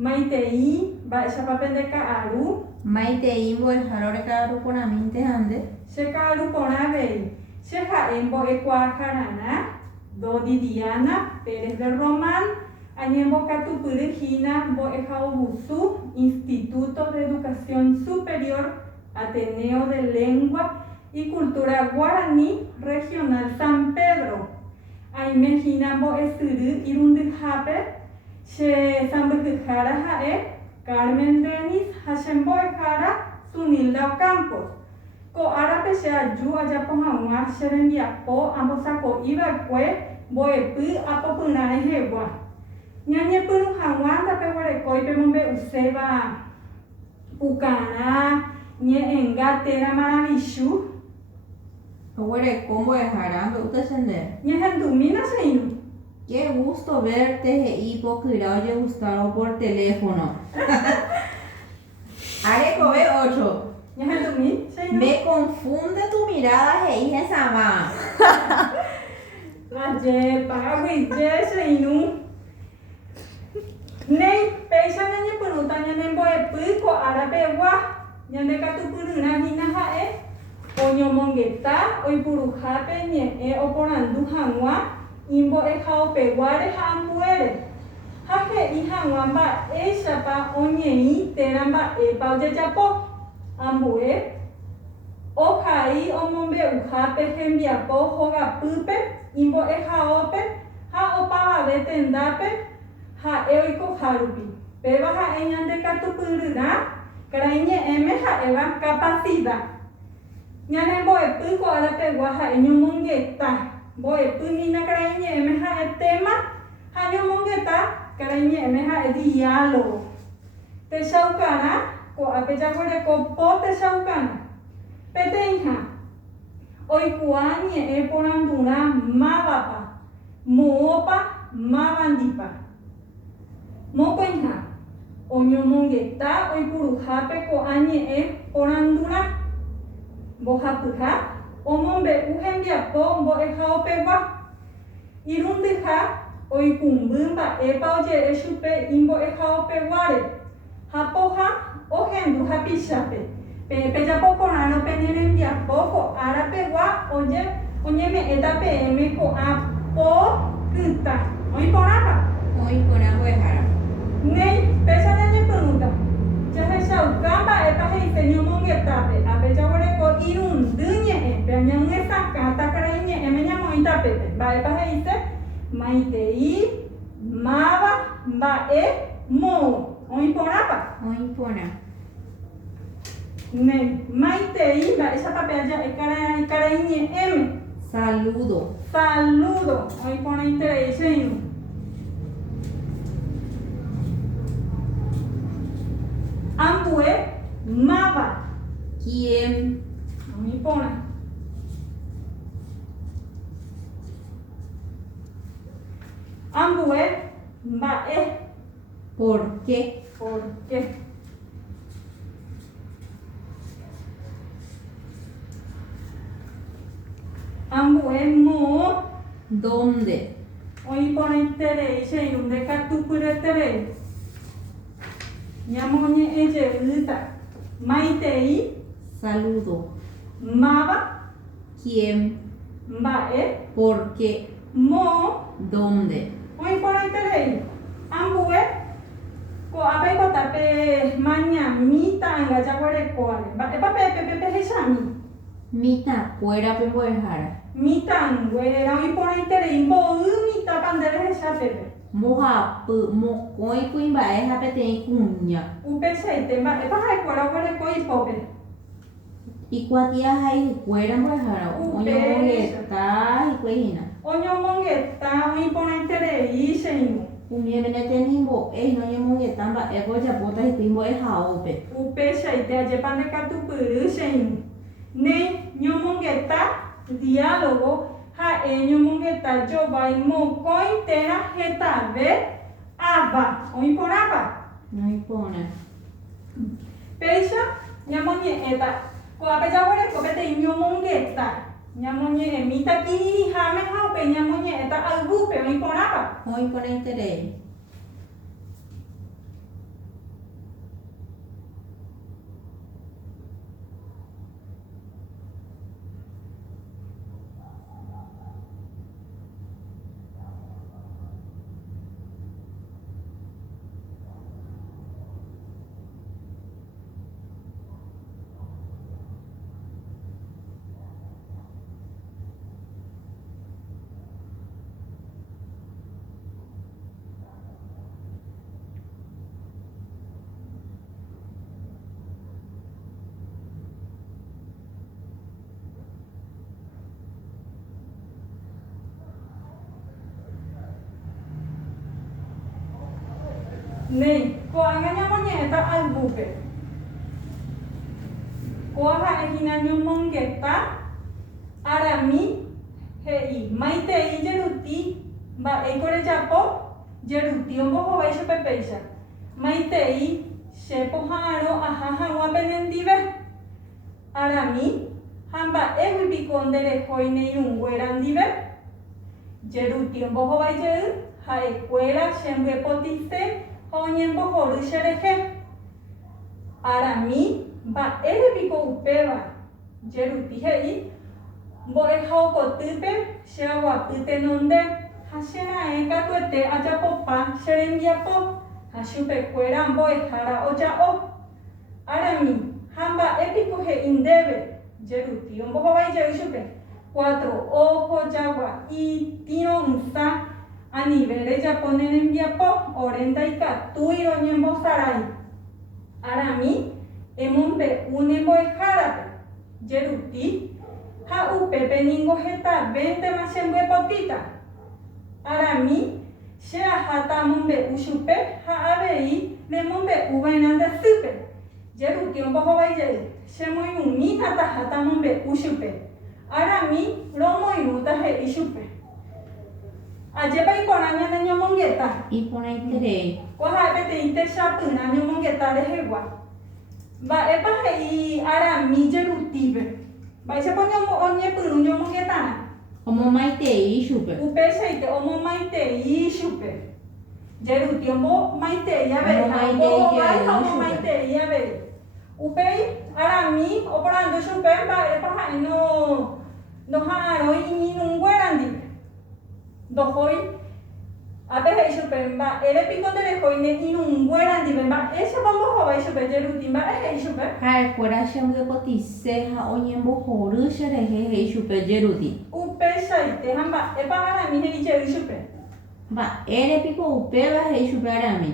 Maitei, mba'éichapa pende ka'aru. Maitei mbo'ehára reka'aru porãmínte hande. Che ka'aru porã avei. Che ha'e mbo'ekuaaharã Diana Pérez de Román, añembokatupyryhína mbo'ehaovusu Instituto de Educación Superior Ateneo de Lengua y Cultura Guaraní Regional San Pedro. Aimehína mbo'esyry irundyhápe che sãmbyhyhára ha'e Carmen Denis ha che mbo'ehára Sunilda Ocampos. Ko'árape che aju ajapo hag̃ua che rembiapo ambosako'íva'ekue mbo'epy apopyrã rehegua. Ñañepyrũ hag̃ua ndapeguarekói pemombe'uséva pukarã ñe'ẽnga térã Maravichu. Oguereko mbo'ehára mbe'utéchende. Ñehendúmina che irũ. Qué gusto verte, he'i pokyra oje Gustavo por teléfono. Arekove 8. Ñehendúmi che irũ. Me confunde tu mirada, he'i hesãva. Ajépa ag̃uije che irũ. Néi péicha ñañepyrũta ñanembo'epy ko'árapegua ñandekatupyryrãhína ha'e oñomongeta oipuruhápe ñe'ẽ oporandu hag̃ua imbo'ehaopeguáre ha ambuére. Ha he'i hag̃ua mba'éichapa oñeĩ térã mba'épa ojejapo. Ambue ohai omombe'uhápe hembiapo hogapýpe imbo'ehaópe ha opavave tendápe ha'e oikohárupi. Péva ha'e ñandekatupyryrã karai ñe'ẽme ha'éva capacidad. Ñanembo'epy ko'árapegua ha'e ñomongeta. Mbo'epýhína karai ñe'ẽme ha'e tema ha ñomongeta karai ñe'ẽme ha'e diálogo. Techaukarã ko'ápe jaguereko po techaukarã. Peteĩha oikua ñe'ẽ porandurã mávapa, moõpa, mávandípa. Mokõiha oñomongeta oipuruhápe ko'ã ñe'ẽ porandurã. Mbohapyha omombe'u hembiapo mbo'ehaopegua. Irundyha oikũmby mba'épa oje'e chupe imbo'ehaopeguáre. Ha pohã ohendu hapichápe. Pejapoporãrõ pene rembiapo ko'árapegua oñeme'ẽta peẽme ko'ã po kytã. Oĩporãpa. Oĩporã mbo'ehára. Néi péicha ñañepyrũta. Jahechauka mba'épa he'ise ñomongetápe. Ápe jaguereko irundy ñe'ẽpe añañesakãta karai ñe'ẽme ñamoĩtapépe. Mba'épa he'ise maitei, máva, mba'e, moõ. Oĩporãpa. Oĩporã. Néi maitei mba'éichapa aja'e karai ñe'ẽme. Saludo. Saludo. Oĩporãiterei che irũ. Ambue, máva. ¿Quién? Oĩporã. Ambue, mba'e. ¿Por qué? ¿Por qué? Ambue, moõ. ¿Dónde? Oĩporãiterei che irũ ndekatupyreterei. Ñamoñe'ẽjeyýta. Maitei, Saludo. máva, ¿Quién? mba'e, ¿Por qué? moõ. ¿Dónde? Oĩporãiterei. Ambue ko'ápe oipotápe mañamíta anga jaguerekóare. Mba'épa pehechami. Mitakuérape mbo'ehára. Mitanguéra oĩporãiterei mbo'y míta nde rehechápepe. Mbohapy, mokõi kuimba'e ha peteĩ kuña. Upeichaite mba'épa ha'ekuéra oguereko ipópe. Ikuatiahaiguéra mbo'ehára. Oñomongeta hikueihína. Oñomongeta oĩporãiterei che irũ. Umiemenetemimbo'e noñemongeta mba'épa ojapóta hikuái mbo'ehaópe. Upeichaite ajépa ndekatupyry che irũ. Néi ñomongeta diálogo ha'e ñomongeta jovái mokõi térã hetave ava. Oĩporãpa. Oĩporã. Péicha ñamoñe'ẽta ko'ápe jaguereko peteĩ ñomongeta. Ñamoñe'ẽmíta kirirĩháme ha upe ñamoñe'ẽta ayvúpe. Oĩporãpa. Oĩporãiterei. Ne, koanga ñamoñe'ẽta albúpe. Koa ha'ehína ñomongeta arami he'i maitei jeruti mba'éiko rejapo jeruti ombohovái chupe péicha. Maitei che pohãrõ aha hag̃ua penendive. Arami ha mba'éguipiko nderehói neirũnguéra ndive. Jeruti ombohovaijey ha'ekuéra chembyepotĩse ha oñembohory cherehe. Arami mba'érepiko upéva jeruti he'i mbo'eha okotýpe che aguapy tenonde ha chera'ẽ katuete ajapopa che rembiapo ha chupekuéra mbo'ehára oja'o. Arami ha mba'épiko he'i ndéve jeruti ombohovaijey chupe. Cuatro ojos jagua'i tirõ'ysã anive rejapo ne rembiapo ore ndaikatúi roñembosarái. Arami emombe'u ne mbo'ehárape jeruti ha upépe niko hetavéntema chembyepotĩta. Arami che aháta amombe'u chupe ha avei remombe'úva'erã nde sýpe. Jeruti ombohovaijey chemoirũmína taháta amombe'u chupe. Arami romoirũta he'i chupe. Ajépa iporã ñane ñomongeta. Iporãiterei. Koha peteĩ techapýna ñomongeta rehegua. Mba'épa he'i arami jerutípe. Mba'éichapa oñepyrũ ñomongeta'ã. Omomaitei chupe. Upeichaite omomaitei chupe. Jeruti omomaitei avei. Omomaitei Ha omomaitei avei. Upéi arami oporandu chupe mba'épa ha'e noha'ãrõi iñirũnguéra ndive. Ndohói ápe he'i chupe mba'érepiko nderehói ne irũnguéra ndive. Mba'éichapa mbohovái chupe jeruti mba'e he'i chupe. Ha'ekuéra chembyepotĩse ha oñembohory cherehe he'i chupe jeruti. Upeichaite ha mba'épa arami he'ijey chupe. Mba'érepiko upéva he'i chupe arami.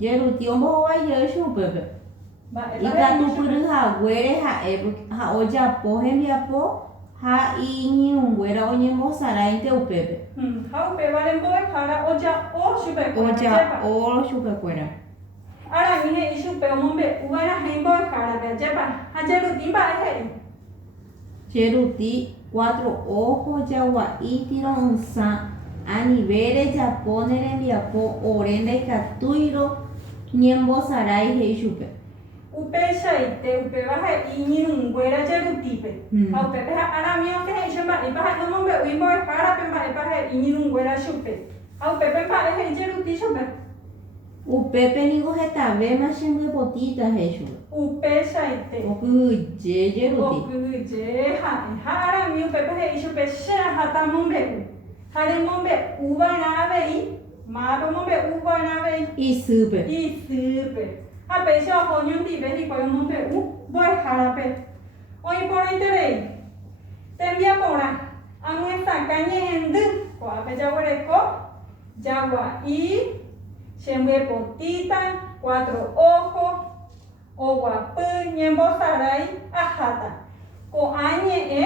Jeruti ombohovaijey chupépe. Ikatupyryhaguére ha ojapo hembiapo ha iñirũnguéra oñembosarãite upépe. Ha upévare mbo'ehára oja'o chupekuéra. Oja'o chupekuéra. Arami he'i chupe omombe'úva'erã mbo'ehárape ajépa. Ha jeruti mba'e he'i. Jeruti cuatro ojos jagua'i tirõ'ysã anive rejapo ne rembiapo ore ndaikatúiro ñembosarái he'i chupe. Upeichaite upéva he'i iñirũnguéra jerutípe. Ha upépe ha arami oke he'i che mba'épa ha nomombe'úi mbo'ehárape mba'épa he'i iñirũnguéra chupe. Ha upépe mba'e he'i jeruti chupe. Upépe niko hetavéma chembyepotĩta he'i chupe. Upeichaite. Okyhyje jeruti. Okyhyje ha'e. Ha arami upépe he'i chupe che aháta amombe'u. Ha remombe'úva'erã avei. Mápe omombe'úva'erã avei. Isýpe. Isýpe. Ha péicha oho ñondive hikuái omombe'u mbo'ehárape. Oĩporãiterei tembiaporã amyesãka ñe'ẽndy ko'ápe jaguereko jagua'i chembyepotĩta cuatro ojos oguapy ñembosarái aháta. Ko'ã ñe'ẽ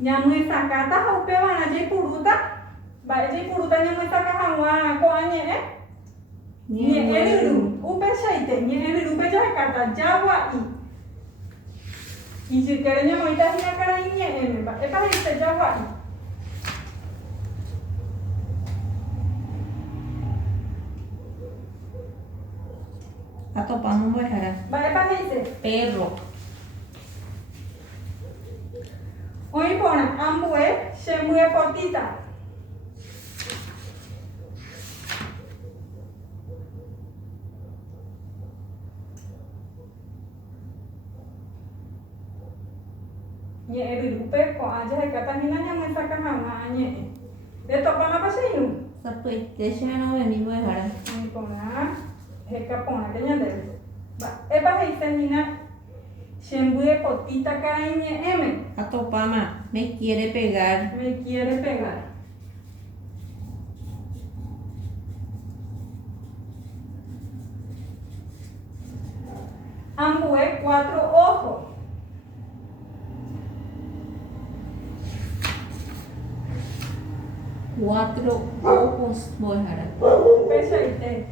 ñamyesãkáta ha upévarã jaipurúta. Mba'e jaipurúta ñamyesãka hag̃ua ko'ã ñe'ẽ. Ñe'ẽ ryru. Upeichaite ñe'ẽ ryrúpe jahekáta jagua'i. Ijykére ñamoĩtahína karai ñe'ẽme mba'épa he'ise jagua'i. Atopamos mbo'ehára. Mba'épa he'ise. Perro. Oĩporã ambue chembyepotĩta. Ñe'ẽ ryrúpe ko'ã jahekatahína ñamyesãka hag̃ua ñe'ẽ. Retopámapa che irũ. Sapy'aite che anovemi mbo'ehára. Oĩporã hekaporãke ñandéve. Mba'épa he'isehína chembyepotĩta karai ñe'ẽme. Atopáma. Me quiere pegar. Me quiere pegar. Ambue cuatro ojos. Cuatro ojos mbo'ehára. Upeichaite.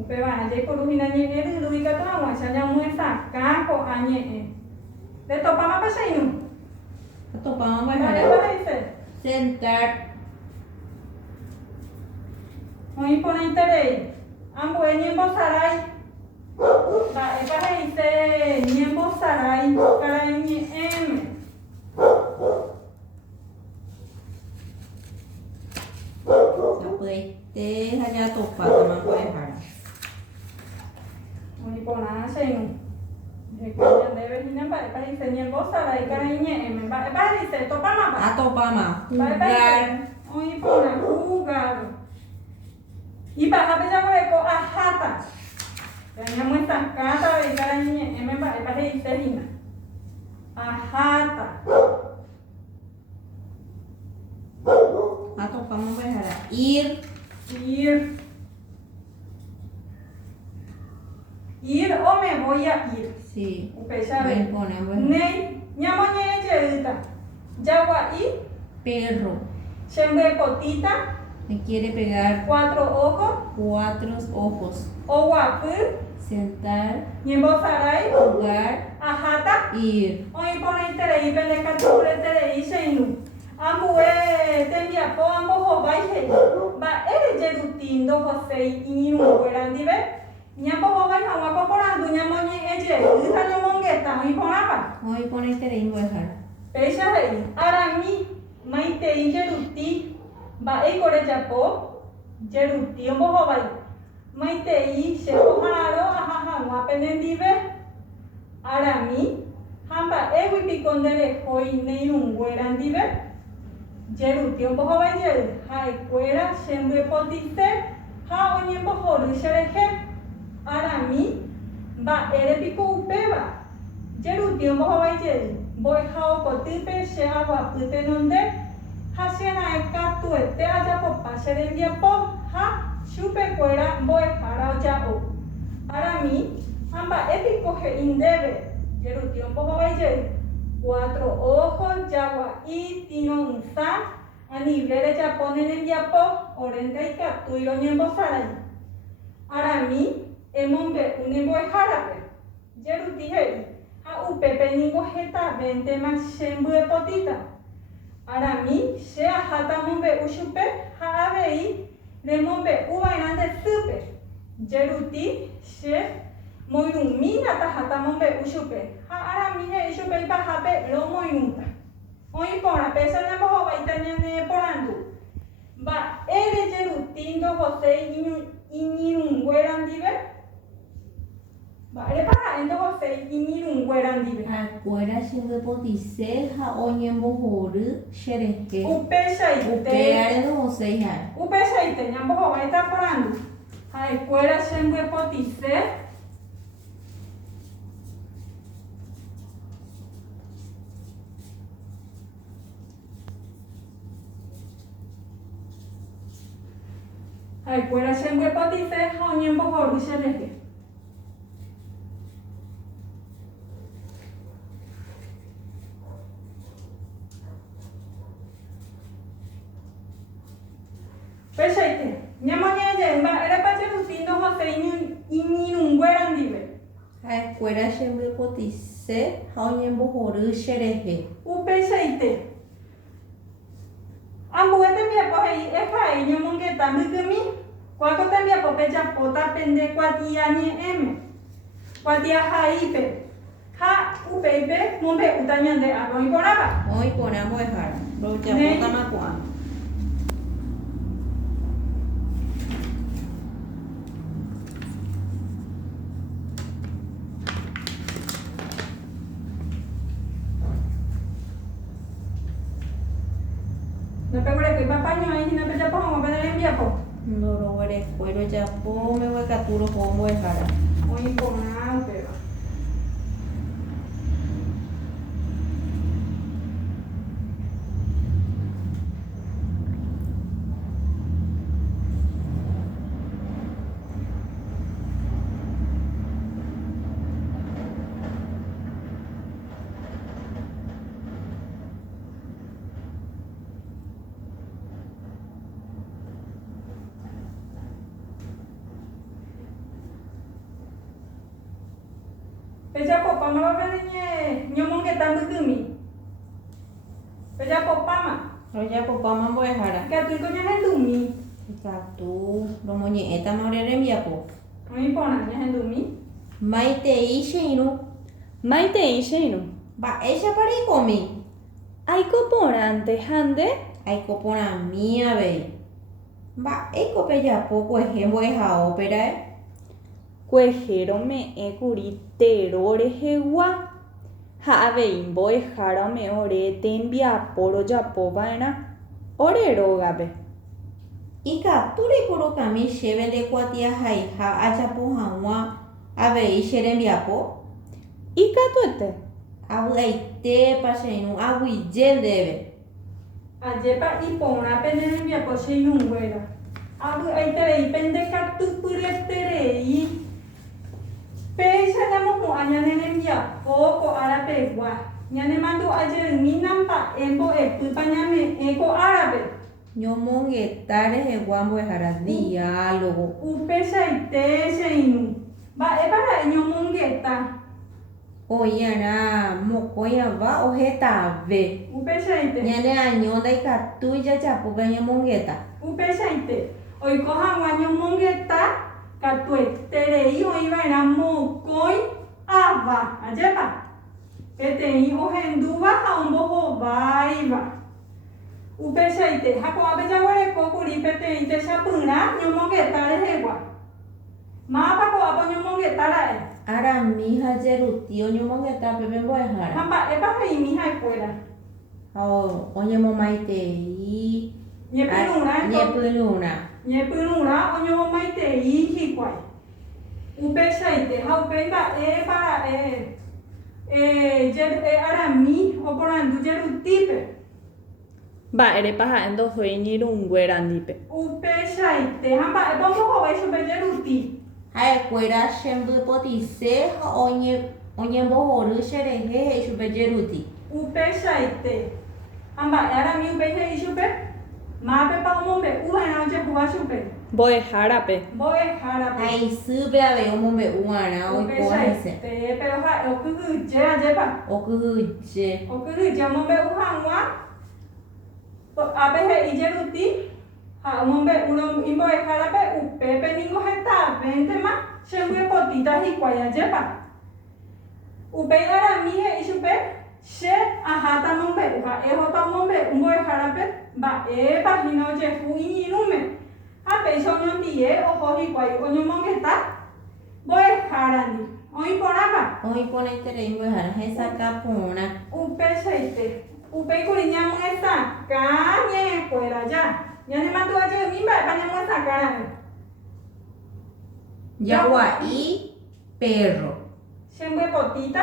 upe vaya kuruhina ñe'ẽry ikatu hag̃uáicha ñamoesakã ko'ã ñe'ẽ. Retopáma pecheinu. Atopáma Vale, mbo'ehára. dice. Sentar. Oĩporãiterei. Ambue ñembosarái. Mba'épa he'ise ñembosarái karai ñe'ẽme. Sapy'aite ha ñatopáma mbo'ehára. Oĩporã chéinu. Ñandevehína mba'épa he'ise ñembosarái karai ñe'ẽme. Mba'épa he'ise topámapa. Atopáma. Mba'épa Jugar. he'ise oĩporã jugar. Ipáhape jaguareko aháta. Ñamoesakãta avei karai ñe'ẽme mba'épa he'isehína. Aháta. Atopáma mbo'ehára. Ir. Ir. Ir o me voy a ir. Sí. Upéichare. Oĩporã mbo'ehára. Nei ñamoñe'ẽjeýta. Jagua'i, Perro. chembyepotĩta, Me quiere pegar 4 ojos, 4 ojos. oguapy, Sentar. ñembosarái, Jugar. aháta, Ir. oĩporãiterei pendekatureterei cheinu. Ambue tembiapo ambohovái he'i. Mba'érejeruti ndohoséi iñirũnguéra ndive. Ñambohovái hag̃ua koporandu ñamoñe'ẽjey ha ñomongeta oĩporãpa. Oĩporãiterei mbo'ehára. Péicha he'i. Arami maitei jeruti mba'éiko rejapo jeruti ombohovái. Maitei che pohãrõ aha hag̃ua penendive arami ha mba'éguipiko nderehói neirũnguéra ndive jeruti ombohovaijey ha'ekuéra chembyepotĩse ha oñembohory cherehe. Arami mba'érepiko upéva jeruti ombohovaijey mbo'eha okotýpe che aguapy tenonde ha chera'ẽ katuete ajapopa che rembiapo ha chupekuéra mbo'ehára oja'o. Arami ha mba'épiko he'i ndéve jeruti ombohovaijey 4 ojos, jagua'i, tĩro'ysã, anive rejapo ne rembiapo ore ndaikatúi roñembosarái. Arami emombe'u ne mbo'ehárape jeruti he'i ha upépe niko hetavéntema chembyepotĩta. Arami che aháta mombe'u chupe ha avei remombe'úva'erã nde sýpe jeruti che moirũmína taháta mombe'u chupe ha arami he'i chupe ipahápe romoirũta. Oĩporã péicha ñambohovaíta ñane porandu. Mba'érejeruti ndohoséi iñirũnguéra ndive. Mba'érepa ha'e ndohoséi iñirũnguéra ndive. Ha'ekuéra chembyepotĩse ha oñembohory cherehe. Upéichaite. Upéare ndohoséi ha'e. Upéichaite ñambohovaíta porandu. Ha'ekuéra chembyepotĩse ha'ekuéra chembyepotĩse ha oñembohory cherehe. Péichaite ñamoñe'ẽjey mba'érepa jeruti ndohoséi iñirũnguéra ndive. Ha'ekuéra chembyepotĩse ha oñembohory cherehe. Upéichaite. Ambue tembiapo he'i ehai ñomongeta mbykymi. Kuáko tembiapope japóta pende kuatia ñe'ẽme. Kuatia haípe. Ha upéipe mombe'úta ñande ára oĩporãpa. Oĩporã mbo'ehára. Rojapótama ko'ã. Ndapeguerekói papañoái hína pejapo hag̃ua pene rembiapo. Ndoroguerekói rojapo mbeguekatu roho mbo'ehára. Oĩporã upéva. Peja popama va venir ñomón que está muy Peja popama. Roya popama mbo'ehára. Que tú coño es el dumi. Ikatu romoñe'ẽta ore rembiapo. Muy pona, ya es el dumi. Maitei cheirũ. Maitei cheirũ. Mba'éichapa reikomi. Aikoporãnte hande Aiko porãmi avei. Mba'éiko pejapo kuehe mbo'ehaóperae. kuehe rome'ẽkuri tero rehegua ha avei mbo'ehára ome ore tembiapo rojapova'erã ore rógape. Ikatu reipurukami chéve ndekuatiahaiha ajapo hag̃ua avei che rembiapo. Ikatuete. Avy'aitépa cheirũ aguyje ndéve. Ayepa y pona pene mi apoche y nunguera. Abu ay terei pende katu pure terei. Pecha namo aña nene ya poco árabe gua. Ñane mando ayer minampa embo epupa ñame eko árabe. Ñomongeta rehegua mbo'ehára diálogo. Upecha y te cheinu. Va e para ñomongeta. Oĩ'arã mokõi ava ohetãve. Upecha y te. Ñane año ndaikatúi jajapópe ñomongeta. Upecha y te. Oiko hag̃ua ñomongeta katu terei oĩva'erã mokõi ava. Ajepa. Peteĩ ohendúva ha ombohováiva. Upeichaite ha ko'ápe jaguerekókuri peteĩ techapyrã ñomongeta rehegua. Mápa ko'ápe oñomongeta ra'e. Arami ha jeruti oñomongetápe pe mbo'ehára. Ha mba'épa he'ími ha'ekuéra. Ha oñemomaitei. Ñepyrũrã. Ñepyrũrã oñomomaitei hikuái. Upeichaite ha upéi mba'épa ra'e arami oporandu jerutípe. Mba'érepa ha'e ndohói ñirũnguerãndipe. Upeichaite ha mba'épa ombohovái chupe jeruti. Ha'ekuéra chembypotise ha oñembohory cherehe he'i chupe jeruti. Upeichaite ha mba'e arami upéi he'i chupe. Mápepa omombe'úva'erã ojehúva chupe. Mbo'ehárape. Mbo'ehárape. Ha isýpe avei omombe'úva'erã oiko hese. Upeichaite pero ha'e okyhyje ajépa. Okyhyje. Okyhyje omombe'u hag̃ua ápe he'i jeruti ha omombe'u imbo'ehárape upépe niko hetavéntema chembyepotĩta hikuái ajépa. Upéi arami he'i chupe che aháta omombe'u ha ehóta omombe'u mbo'ehárape mba'épahína ojehu iñirũme ha péicha oñombie oho hikuái oñomongeta mbo'ehárandi oĩporãpa. Oĩporãiterei mbo'ehára hesaka porã. Upeichaite upéikuri ñamyesãka ñe'ẽkuéra ja. Ñanemandu ajémi mba'épa ñamyesãkara'e. Yagua'i perro. Chembyepotĩta.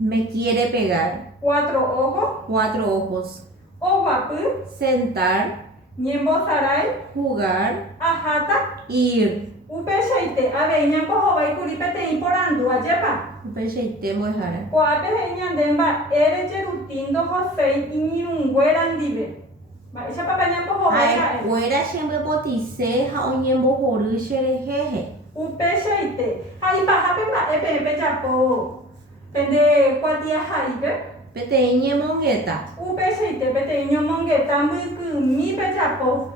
Me quiere pegar. 4 ojos. 4 ojos. Oguapy. Sentar. Ñembosarái. Jugar. Aháta. Ir. Upeichaite avei ñambohovaíkuri peteĩ porandu ajépa. Upeichaite mbo'ehára. Ko'ápe he'i ñande mba'ére jeruti ndohoséi iñirũnguéra ndive. Mba'éichapa ñambohovái ha'e. Ha'ekuéra chembyepotise ha oñembohory cherehéhe. Upeichaite ha ipahápe mba'épe pejapo pende kuatiahaípe. Peteĩ ñemongeta. Upeichaite peteĩ ñomongeta mbykymi pejapo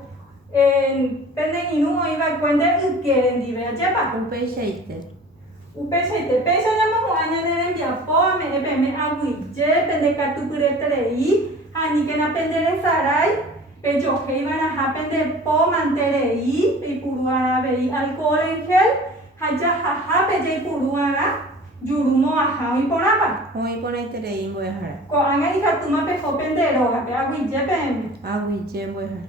pende irũ oĩva'ekuénte ykére ndive ajépa. Upeichaite. Upeichaite péicha ñamohu'ã ñane rembiapo me'ẽ peẽme aguyje pende katupyreterei ha aníkena pende resarái pejohéiva'erã ha pende pómanterei peipurúva'erã avei alcohol en gel ha jahahápe jaipuru'arã jurumo'ãha oĩporãpa. Oĩporãiterei mbo'ehára. Ko'ág̃a ikatúma peho pende rógape aguyje peẽme. Aguyje mbo'ehára.